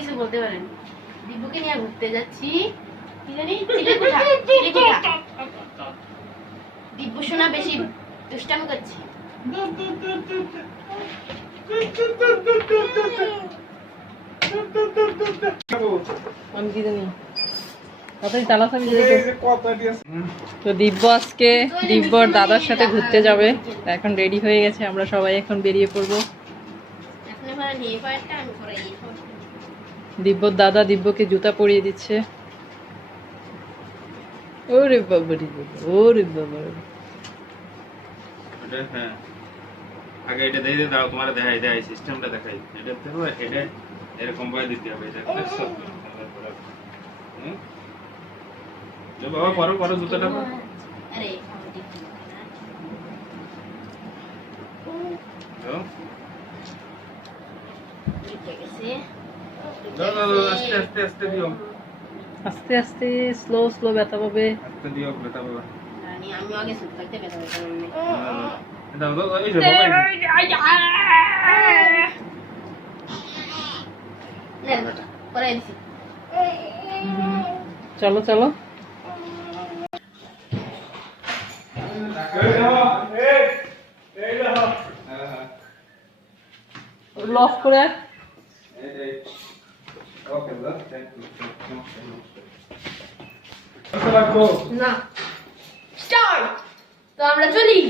কিছু বলতে পারেন। দিব্যকে নিয়ে ঘুরতে যাচ্ছি। কি জানি? দিব্য সোনা বেশি দুষ্টামি করছে। আমি কি জানি? তাড়াতাড়ি তালাচাবি দিয়ে দে। তো দিব্য আজকে দিব্যর দাদার সাথে ঘুরতে যাবে। তা এখন রেডি হয়ে গেছে আমরা সবাই এখন বেরিয়ে পড়ব। এখন এবার নিয়ে পায়েরটা আমি পরাই দিব্যর দাদা দিব্যকে জুতা পরিয়ে দিচ্ছে। ওরে বাবা রে বাবা, ওরে বাবা হ্যাঁ। আগে এটা দিয়ে দাও তোমার দেখাই দেখাই সিস্টেমটা দেখাই। এটা দেখো এটা এরকম ভাবে দিতে হবে এটা হুম? বাবা করো করো জুতাটা। পরো। আরে দাও। ঠিক দাও, আস্তে আস্তে আস্তে দিও। আস্তে আস্তে স্লো স্লো ব্যথা পাবে। আস্তে দিও বেটা বাবা আমি আগে সুখ করতে ব্যথা দিছি। চলো চলো। লক করে। না। তো আমরা চলি।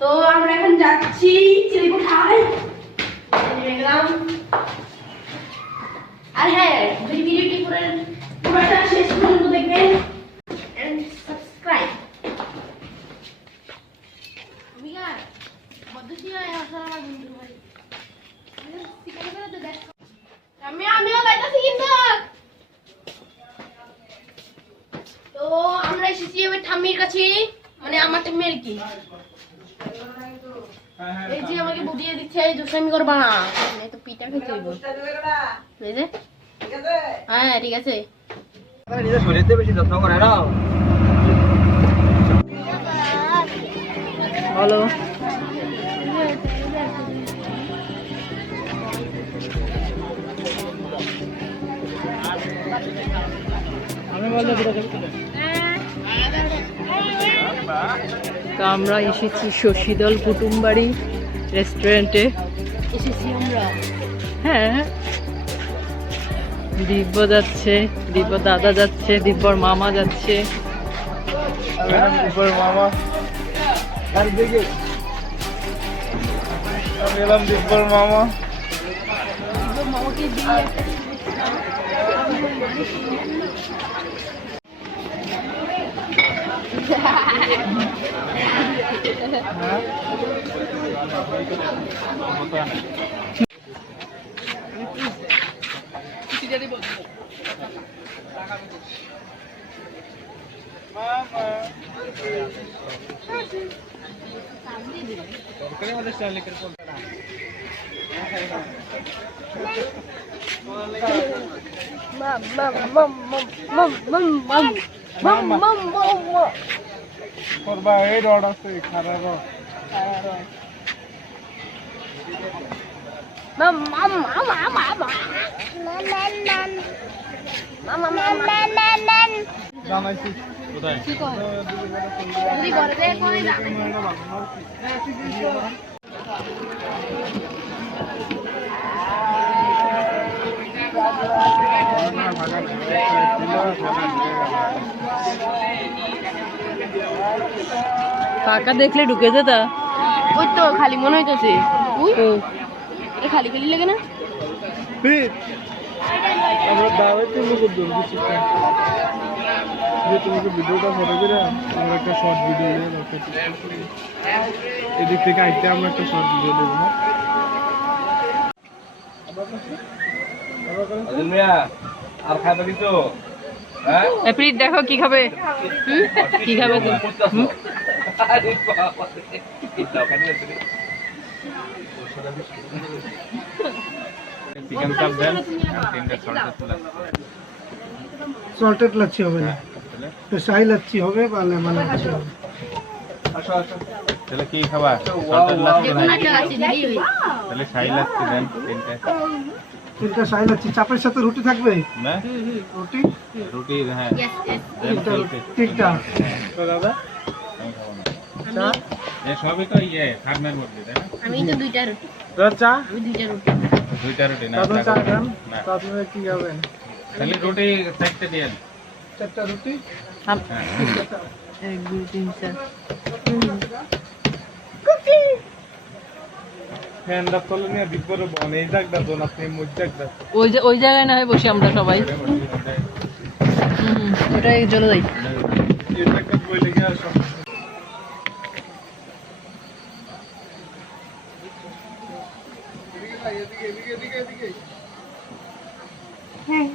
তো আমরা এখন যাচ্ছি চিলি গেলাম আর হ্যাঁ যদি ভিডিওটি পুরো পুরোটা শেষ পর্যন্ত দেখবেন এন্ড সাবস্ক্রাইব বিগার পদ্ধতি হয় আসলে আমার বন্ধু ভাই শিখাতে পারে তো দেখ আমি আমিও গাইতেছি কিন্তু তো আমরা এসেছি এবার ঠাম্মির কাছে মানে আমার ঠাম্মি আর কি এই যে আমাকে বুঝিয়ে দিচ্ছে, এই দুষ্টামি করবা না। এই তো পিঠা খেতে হইব। এই যে। হ্যাঁ ঠিক আছে। বলো তো আমরা এসেছি শশীদল কুটুমবাড়ি। রেস্টুরেন্টে এসেছি আমরা হ্যাঁ। দিব্য যাচ্ছে দিব্য দাদা যাচ্ছে দিব্যর মামা যাচ্ছে। দিব্যর মামা। আর দিকে গেলাম দিব্যর মামা। মামাকে দিয়ে করবা এই রড আছে খারা রড জানাইছি কোথায় যদি ঘরে যায় কোনে জানে কাকা দেখলে ঢুকে যেতা। ওই তো খালি মনে হইতেছে। এটা খালি খালি লাগে না? আমরা দাওয়াতে লোক দৌড় দিচ্ছি যে তোমাকে ভিডিওটা ফটো করে আমরা একটা শর্ট ভিডিও নিয়ে দরকার এদিক থেকে আইতে আমরা একটা শর্ট ভিডিও দেবো না? আর খাবে কিছু? হ্যাঁ? এপ্রিল দেখো কি খাবে। কি খাবে তুমি? হুম? চিকেন চাপ দেন আর তিনটে সল্টেড তুলে সল্টেড লাচ্ছি হবে না তো শাহি লাচ্ছি হবে বা লেমন লাচ্ছি হবে তাহলে কি খাবা সল্টেড লাচ্ছি যেকোনো নাই একটা আছে দিলেই হইল তাহলে শাহি লাচ্ছি দেন তিনটে তিনটা শাইন আছে চাপের সাথে রুটি থাকবে না হুম হুম রুটি রুটি হ্যাঁ ইয়েস ইয়েস তিনটা রুটি তিনটা তো দাদা আমি খাব না চা এ সবই তো ইয়ে ফার্মের মধ্যে তাই না? আমি তো দুইটা রুটি। দাদা চা? আমি দুইটা রুটি দুইটা রুটি না দাদা চা খান। না। তো আপনারা কি খাবেন? খালি রুটি চারটে দিয়ে চারটা রুটি? হ্যাঁ। এক দুই তিন চার। ফ্যানটা তলে নিয়ে বিপরে বন এই জায়গাটা দোন আপনি মুখ জায়গাটা ওই যে ওই জায়গায় না হয় বসি আমরা সবাই। হুম, হুম, ওটাই চলে যাই। এই জায়গা বইলে গিয়ে আসো এদিকে এদিকে এদিকে এদিকে Guys,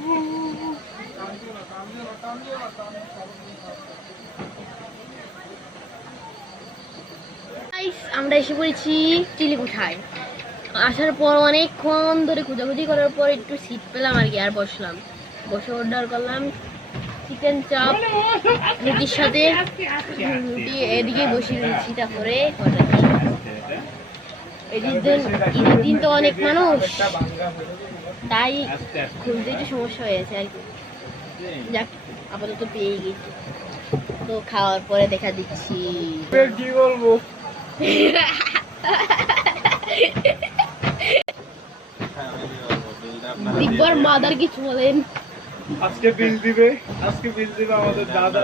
আমরা এসে পড়েছি চিলিকুঠায় আসার পর অনেকক্ষণ ধরে খোঁজাখুঁজি করার পর একটু সিট পেলাম আর কি, আর বসলাম। বসে অর্ডার করলাম চিকেন চাপ রুটির সাথে। রুটি এদিকে বসে রয়েছি তারপরে দিলাম। এদিন ঈদের দিন তো অনেক মানুষ। তাই খুলতে একটু সমস্যা হয়েছে আর কি। আপাতত পেয়ে গেছি। তো খাওয়ার পরে দেখা দিচ্ছি। কি বলব? দিব্যর মাদার কিছু বলেন। আজকে বিল দিবে। আজকে বিল দিবে আমাদের দাদা।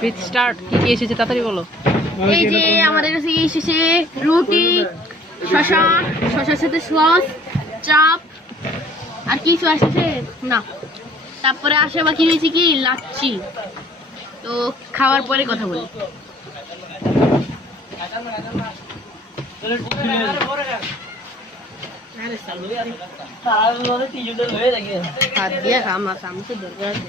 পিচ স্টার্ট কি কি এসেছে তাড়াতাড়ি বলো। এই যে আমাদের কাছে এসেছে রুটি শশা শশার সাথে সস চাপ। আর কিছু আসছে, না। তারপরে আসে বাকি রয়েছে কি? লাচ্ছি। তো খাওয়ার পরে কথা বলি। দরকার আছে।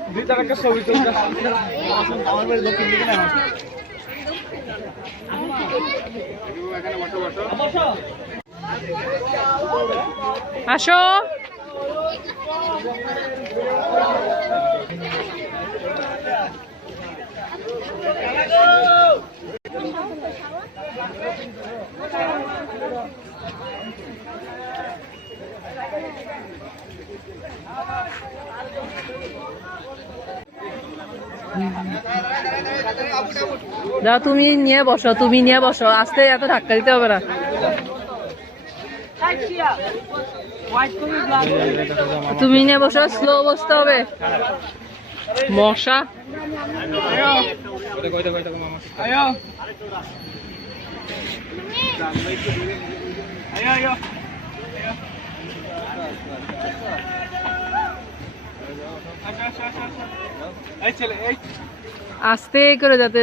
তার একটা ছবি তুলতে আমার বাড়ি দক্ষিণ দিকে না আসো। যাও তুমি নিয়ে বসো, তুমি নিয়ে বসো। আস্তে এত ধাক্কা দিতে হবে না। তুমি নিয়ে বসো স্লো বসতে হবে। মশা আয়ো আয়ো আস্তে করে যাতে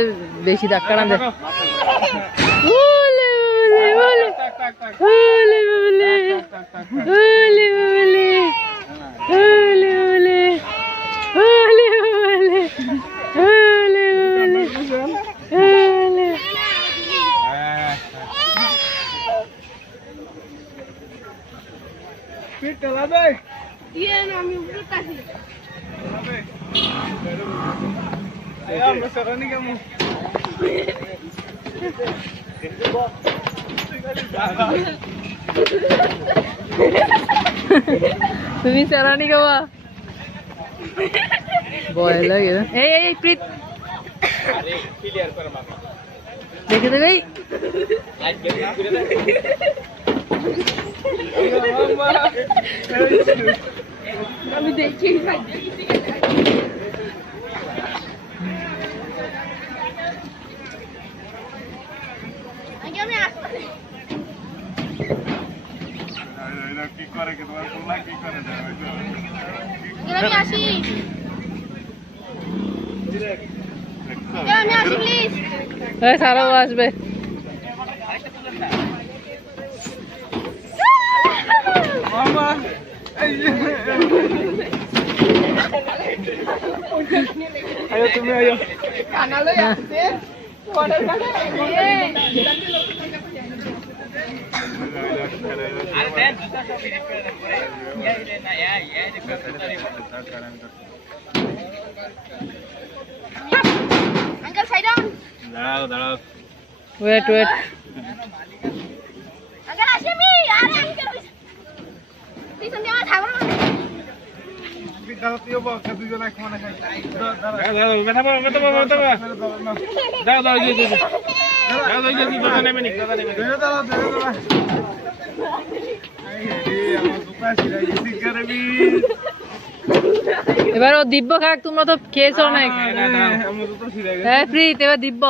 বেশি ধাক্কা না দেয়। Bumi sarani ka ba? Boy gitu. lang yun. Ya. Hey, eh, eh, hey, eh, Prit! Dekat lagi. Kami dekat lagi. Ayo, ayo, ayo. কি করে কি তোমার পোলা কি করে আমি আসি। আমি আসি প্লিজ এই সারাও আসবে। মামা আয়ো তুমি আয়ো। সাইড ডাউন দাঁড়াও দাঁড়াও ওয়েট ওয়েট আঙ্কেল আসি আমি আরে আঙ্কেল পিছন দিয়ে আমার ঠাকুর দাদা তুইও বল দুজন এক মানে খাই দাদা দাঁড়াও এবার ও দিব্য খাক তোমরা তো খেয়েছো অনেক। হ্যাঁ প্রীত এবার দিব্য।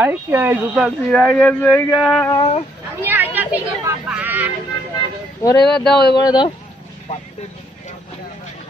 আই কে জুতা ছিড়াই গেছে গা। ওরে এবার দাও এবারে দাও।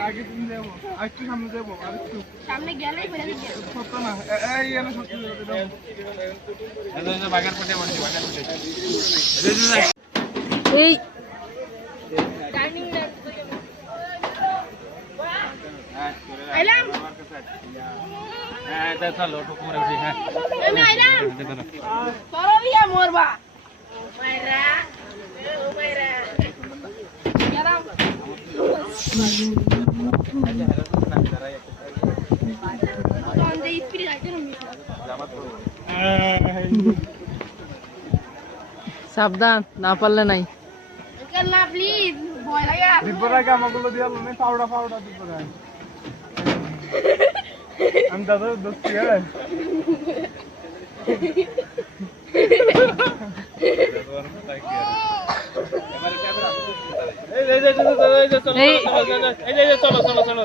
আগে তুমি যাব আরেকটু সামনে যাব আরেকটু। সামনে দিবে। সত্য না এই এনে সত্য এই হ্যাঁ হ্যাঁ চলো টুকু করে উঠি হ্যাঁ আমি আইলাম। না সরবিয়া মরবা। সাবধান না পারলে নাই আঙ্কেল না প্লিজ ভয় লাগে দিব্যরাকে আমাগুলো দিয়ে আলো নেই পাউডা পাউডা দিব্যরাই আমি দাদা দোস্তি হ্যাঁ চলো এই এই যে এই যে চলো চলো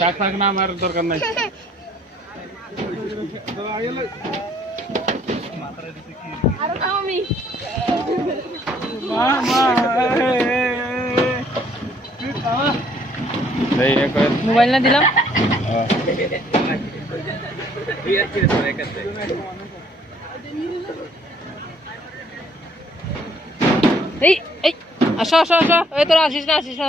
থাক থাক না আমার দরকার নাই মোবাইল না দিলাম? এই এই আসো আসো আসো। এই তোরা আসিস না আসিস না।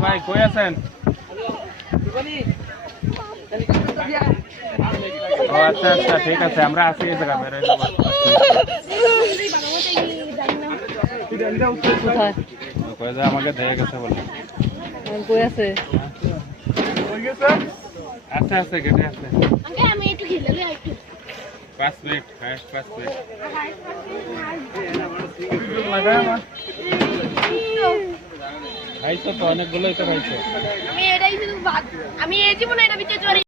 ভাই কই আছেন আচ্ছা আচ্ছা ঠিক আছে আমরা আছি এই জায়গা আমাকে দিয়ে গেছে বলে কই আছে আচ্ছা আছে গেটে আছে। আমি একটু খেলে লই একটু। 5 মিনিট হ্যাঁ 5 মিনিট। খাইছো তো অনেকগুলোই তো খাইছো। আমি এটাই শুধু ভাত আমি এই জীবনে এটা বিচার